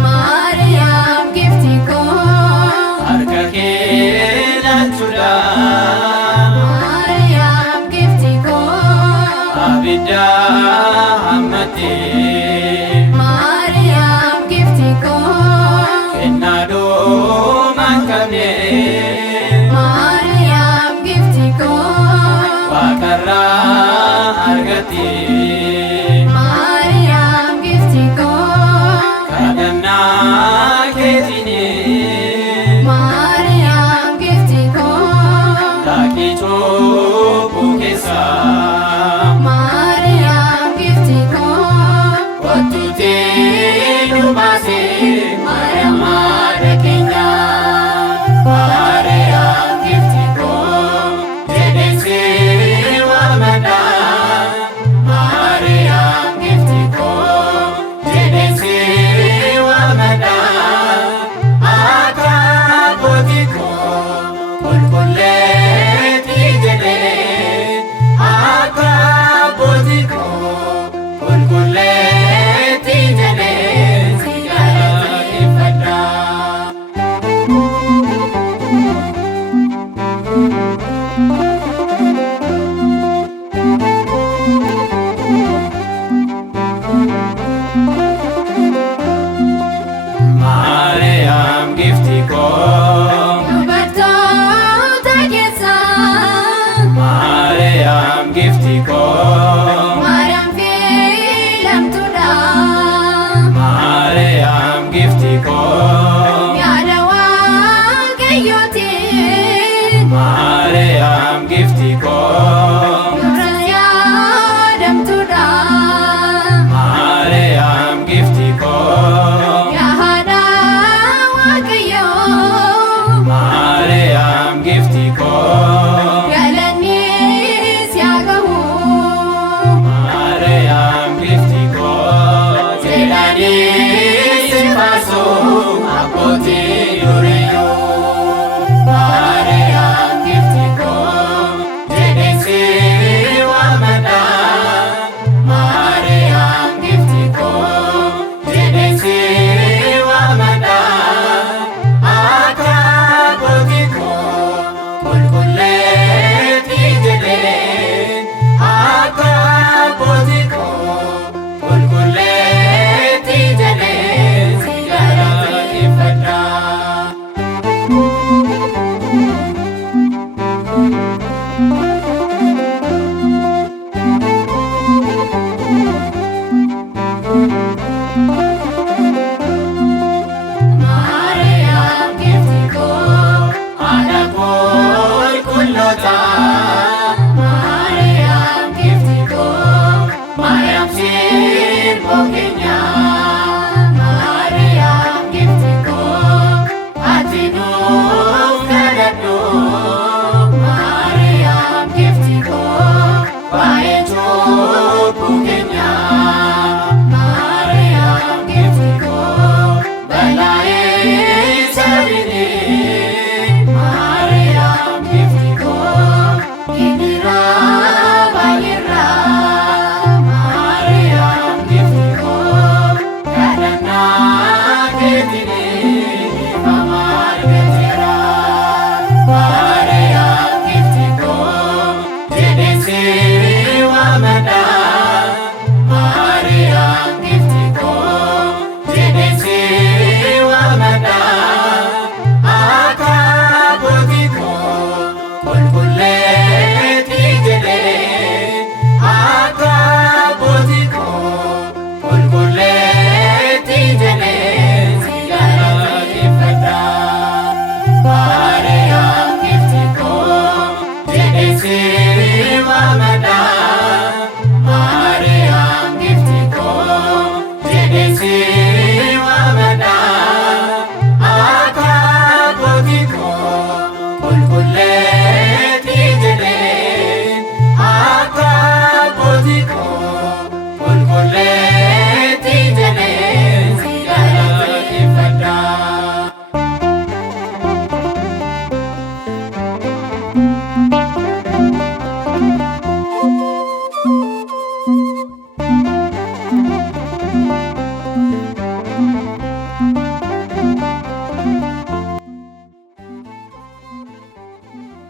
Maariyaam giftii koo harka kee laalchuudha. Maariyaam giftii koo Abidda hammatee Maariyaam giftii koo kennaa dhoomaan qabne Maariyaam giftii koo waaqarraa argattee Maariyaam giftii koo kadhannaa keetiin Maariyaam giftii koo laaqii cubbuu keessaa Maariyaam giftii koo wattuutee nu baasee Maariyaam haadha keenya. Maariyaam giftii koo jedhee waamna. Maariyaam giftii koo jedhee waamna. Akka abbootii koo qulqulleetti jedhee akka abbootii koo qulqulleetti jedhee si galateeffadha. Maariyaam giftii koo dubartoota keessaa Maariyaam giftii koo Maariyaam filamtuudha Maariyaam giftii koo yaada Waaqayyootiin Maariyaam giftii koo duras yaadamtuudha Maariyaam giftii koo yaada Waaqayyoo Maariyaam giftii koo galannis yaa gahu Maariyaam giftii koo jedhanii si faarsuu abbootii duriyyuu. Maariyaam giftii koo jedhee si waamna. Maariyaam giftii koo jedhee si waamna. Akka abbootii koo qulqulleetti jedhee akka abbootii koo qulqulleetti jedhee si galateeffadha. Maariyaam giftii koo haadha qulqulloota. Maariyaam giftii koo Maariyaam sirboo keenya.